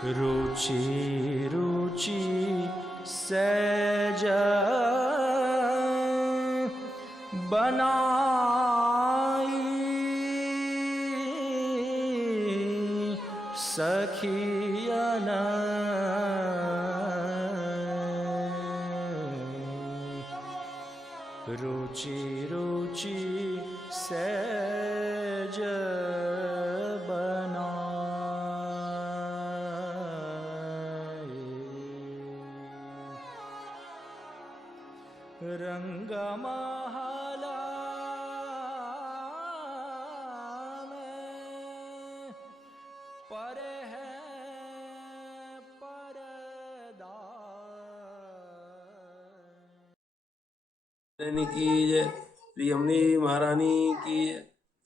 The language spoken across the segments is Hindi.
रुचि रुचि सहज बनाई सखियन रुचि रुचि सहज रंग महला में पर है परदा की जय। श्री यमुनी महारानी की जय।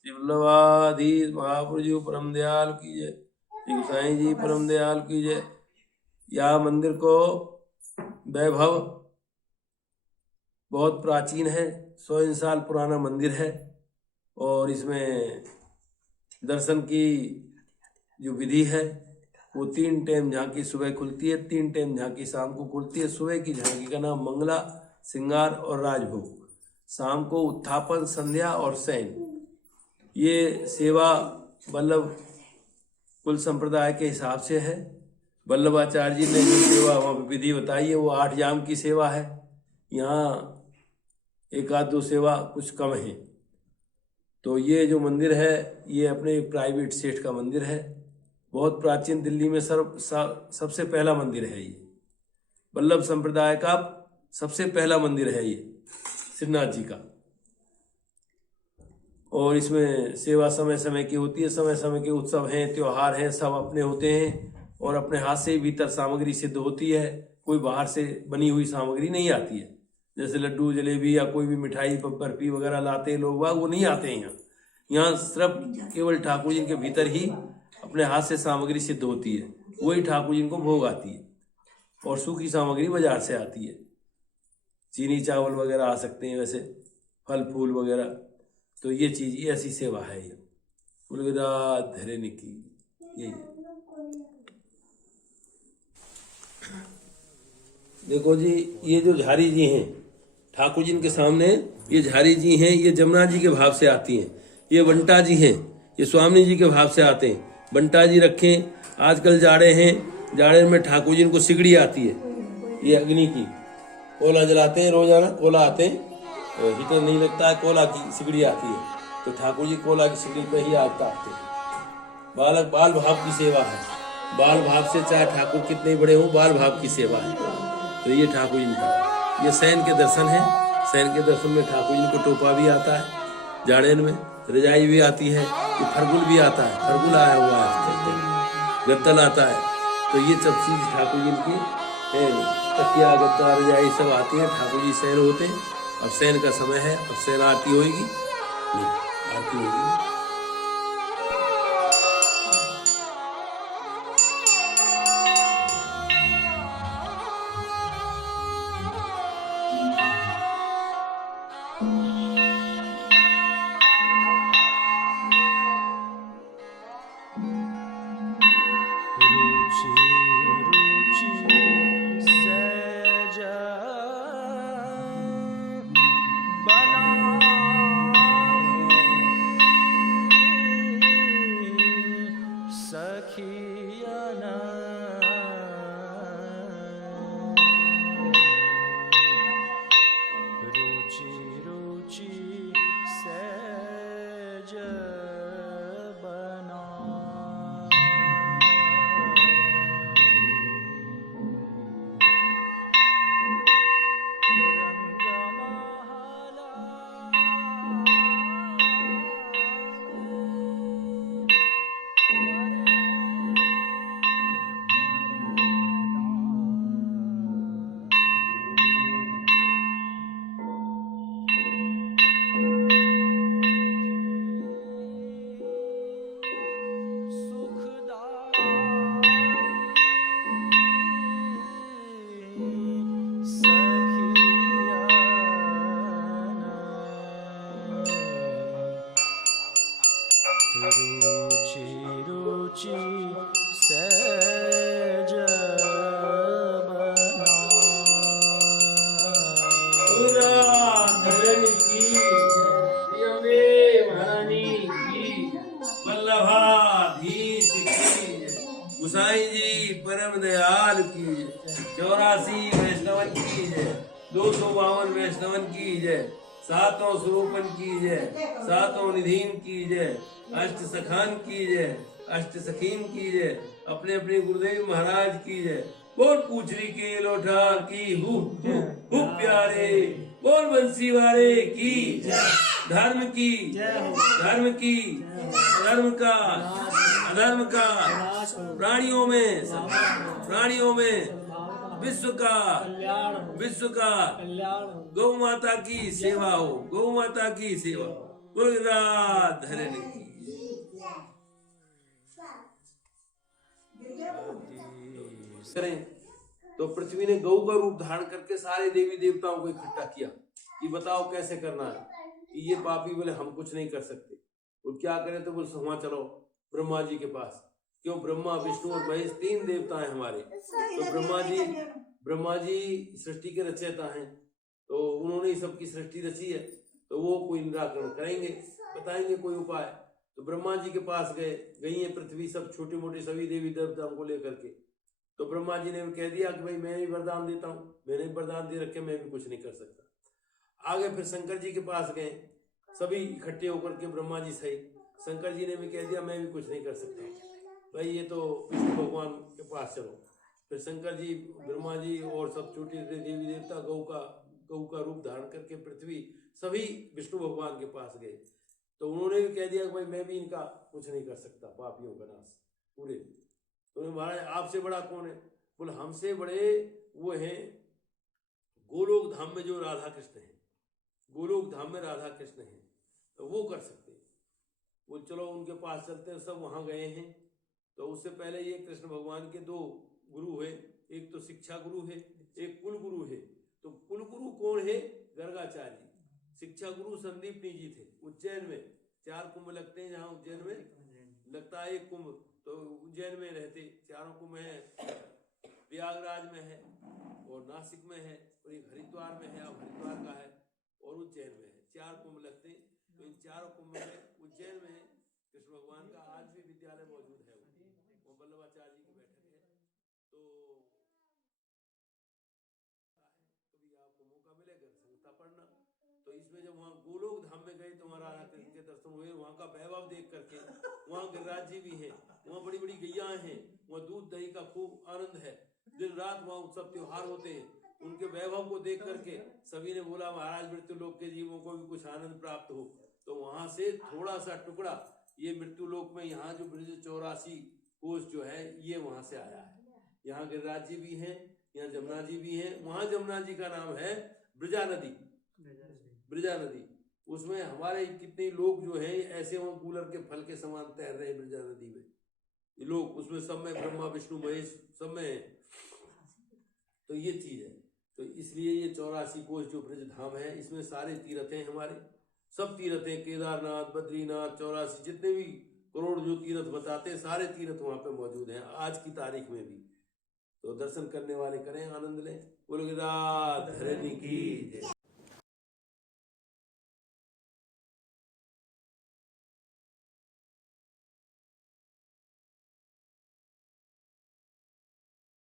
श्री वल्लभाधीश महापुरुष जी परम दयाल की जय। श्री गोसाई जी परम दयाल की जय। यह मंदिर को वैभव बहुत प्राचीन है, 100 साल पुराना मंदिर है। और इसमें दर्शन की जो विधि है वो 3 टाइम झांकी सुबह खुलती है, 3 टाइम झांकी शाम को खुलती है। सुबह की झांकी का नाम मंगला, श्रृंगार और राजभोग। शाम को उत्थापन, संध्या और शयन। ये सेवा वल्लभ कुल संप्रदाय के हिसाब से है। वल्लभाचार्य जी ने जो सेवा विधि बताई है वो 8 जाम की सेवा है। यहाँ 1-2 सेवा कुछ कम है। तो ये जो मंदिर है ये अपने प्राइवेट सेठ का मंदिर है। बहुत प्राचीन, दिल्ली में सबसे पहला मंदिर है ये। वल्लभ संप्रदाय का सबसे पहला मंदिर है ये श्रीनाथ जी का। और इसमें सेवा समय समय की होती है। समय समय के उत्सव हैं, त्योहार हैं, सब अपने होते हैं। और अपने हाथ से भीतर सामग्री सिद्ध होती है। कोई बाहर से बनी हुई सामग्री नहीं आती है। जैसे लड्डू, जलेबी या कोई भी मिठाई, बर्फी वगैरह लाते हैं लोग, वो नहीं आते हैं यहाँ। यहाँ सिर्फ केवल ठाकुर जी के भीतर ही अपने हाथ से सामग्री सिद्ध होती है। वही ठाकुर जी को भोग आती है। और सूखी सामग्री बाजार से आती है। चीनी चावल वगैरह आ सकते हैं, वैसे फल फूल वगैरह। तो ये चीज़, ये ऐसी सेवा है ये कुलविदात धरने की। यही है। देखो जी, ये जो झारी जी हैं ठाकुर जी के सामने, ये झारी जी हैं, ये जमुना जी के भाव से आती हैं। ये बंटा जी हैं, ये स्वामी जी के भाव से आते हैं। बंटा जी रखें। आजकल जाड़े हैं, जाड़े में ठाकुर जी को सिगड़ी आती है, ये अग्नि की। कोला जलाते हैं रोजाना, कोला आते हैं, हीटर नहीं लगता है, कोला की सिगड़ी आती है। तो ठाकुर जी कोला की सिगड़ी पे ही आग तापते हैं। बाल भाव की सेवा है। बाल भाव से चाहे ठाकुर कितने बड़े हो, बाल भाव की सेवा है। तो ये ठाकुर जी का, ये शयन के दर्शन है। शयन के दर्शन में ठाकुर जी को टोपा भी आता है, जाड़ेन में रजाई भी आती है, ये फरगुल भी आता है, फरगुल आया हुआ है, गद्दल आता है। तो ये सब चीज ठाकुर जी की, तकिया, गद्दा, रजाई सब आती है। ठाकुर जी शयन होते हैं। अब शयन का समय है, अब शयन आरती होगी, आरती होगी। रुचि रुचि सहज बनाई सखियन रुचि रुचि सहज रुचि रुचि सहज 84 वैष्णवन की जय, 252 वैष्णवन की जय, 7 स्वरूपन की जय, 7 निधीन की जय, अष्ट सखान की जय, अष्ट सखीन की जय, अपने अपने गुरुदेव महाराज की जय। बोल पूछरी के लोठा की हु प्यारे, बोल बंसी वाले की धर्म की, धर्म की, अधर्म का, अधर्म का, प्राणियों में, प्राणियों में, विश्व का, विश्व का, गौ माता की सेवा हो, गौ माता की सेवा। बोल राधरण की करें। तो पृथ्वी ने गौ का रूप धारण करके सारे देवी देवताओं को इकट्ठा किया कि बताओ कैसे करना है। ये पापी बोले हम कुछ नहीं कर सकते। और क्या करें? तो बोले वहां चलो ब्रह्मा जी के पास। क्यों? ब्रह्मा विष्णु और महेश 3 देवता हैं हमारे। तो ब्रह्मा जी सृष्टि के रचयिता हैं, तो उन्होंने सबकी सृष्टि रची है, तो वो कोई निराकरण करेंगे, बताएंगे कोई उपाय। तो ब्रह्मा जी के पास गई है पृथ्वी सब छोटे मोटे सभी देवी देवताओं को लेकर के। तो ब्रह्मा जी ने कह दिया कि भाई मैं भी वरदान देता हूँ, मैंने वरदान दे रखे, मैं भी कुछ नहीं कर सकता। आगे फिर शंकर जी के पास गए, सभी इकट्ठे होकर के ब्रह्मा जी सही। शंकर जी ने भी कह दिया मैं भी कुछ नहीं कर सकता, भाई ये तो विष्णु भगवान के पास चलो। फिर शंकर जी, ब्रह्मा जी और सब छोटे देवी देवता गौ का रूप धारण करके पृथ्वी सभी विष्णु भगवान के पास गए। तो उन्होंने भी कह दिया कि भाई मैं भी इनका कुछ नहीं कर सकता, पापियों का नाश पूरे। तो महाराज आपसे बड़ा कौन है? बोले हमसे बड़े वो हैं गोलोक धाम में जो राधा कृष्ण है, गोलोक धाम में राधा कृष्ण है, तो वो कर सकते हैं। वो चलो उनके पास चलते हैं। सब वहां गए हैं। तो उससे पहले ये कृष्ण भगवान के 2 गुरु है, एक तो शिक्षा गुरु है, एक कुल गुरु है। तो कुल गुरु कौन है? गर्गाचार्य जी। शिक्षा गुरु संदीपनी जी थे। उज्जैन में 4 कुंभ लगते हैं, जहाँ उज्जैन में लगता है 1 कुंभ, तो उज्जैन में रहते। 4 कुंभ है, प्रयागराज में है और नासिक में है और एक हरिद्वार में है, अब हरिद्वार का है, और उज्जैन में है। 4 कुंभ लगते हैं। तो इन 4 कुंभ में उज्जैन में कृष्ण भगवान का आज भी विद्यालय मौजूद है, वो वल्लभाचार्य जी की बैठक है। तो कभी आपको मौका मिलेगा संहिता पढ़ना। तो इसमें जब वहाँ गोलोक धाम में गए तो वहाँ राधा कृष्ण के दर्शन हुए। वहाँ का वैभव देख करके, वहाँ गिरिराज जी भी हैं, वहाँ बड़ी बड़ी गैया हैं, वहाँ दूध दही का खूब आनंद है। दिन रात वहाँ उत्सव त्योहार होते हैं। उनके वैभव को देख करके सभी ने बोला महाराज मृत्यु लोक के जीवों को भी कुछ आनंद प्राप्त हो। तो वहां से थोड़ा सा टुकड़ा ये मृत्यु लोक में, यहाँ जो ब्रज 84 कोष जो है ये वहां से आया है। यहाँ गिरिराज जी भी हैं, यहाँ जमुना जी भी हैं। वहां जमुना जी का नाम है ब्रजा नदी, ब्रजा नदी। उसमें हमारे कितने लोग जो हैं ऐसे वहां कूलर के फल के समान तैर रहे हैं ब्रजा नदी में। ये लोग उसमें सब में ब्रह्मा विष्णु महेश सब में है। तो ये चीज है। तो इसलिए ये 84 कोष जो ब्रज धाम है, इसमें सारे तीर्थ हैं हमारे, सब तीर्थ हैं। केदारनाथ, बद्रीनाथ, 84 जितने भी करोड़ जो तीर्थ बताते हैं, सारे तीर्थ वहां पे मौजूद हैं आज की तारीख में भी। तो दर्शन करने वाले करें, आनंद लें। बोलो राधा रानी की जय।